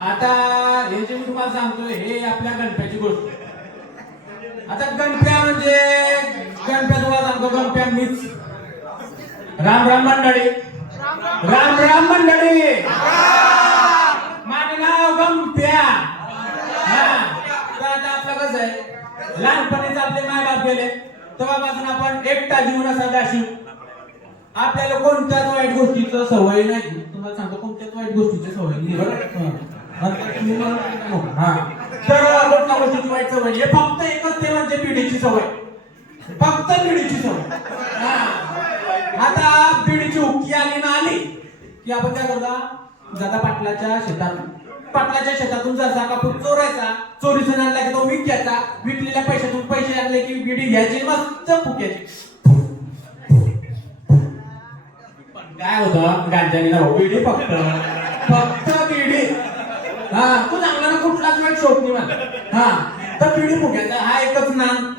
आता हे जे मी तुम्हाला सांगतोय हे आपल्या गणप्याची गोष्ट. आता गणप्या म्हणजे गणप्या तुम्हाला सांगतो गणप्या मीच. राम राम मंडळी, राम राम मंडळी. माझे नाव गणप्या. आता आपलं कसं आहे, लहानपणीच आपले माय बाप गेले तेव्हापासून आपण एकटा जीवन असा दाशी. आपल्याला कोणत्याच वाईट गोष्टीचं सवय नाही. तुम्हाला सांगतो कोणत्याच वाईट गोष्टीची सवय नाही बरं. तर कोणत्या गोष्टीची वाईट सवय हे फक्त एकच ते म्हणजे पिढीची सवय. फक्त पिढीची सवय. आता पिढीची हुक्की आली ना आली की आपण काय करता, दादा पाटलाच्या शेतातून जसा कापूर चोरायचा, चोरीचं आणला की तो विकायचा, विकलेल्या पैशातून पैसे आणले की बिडी घ्यायची मस्त फुक्याची. काय होतं गांजानी ना बिडी, फक्त बिडी. तू चांगला ना कुठलाच वाईट शोध नाही मला. तर बिडी फुक्याचा हा एकच नाम.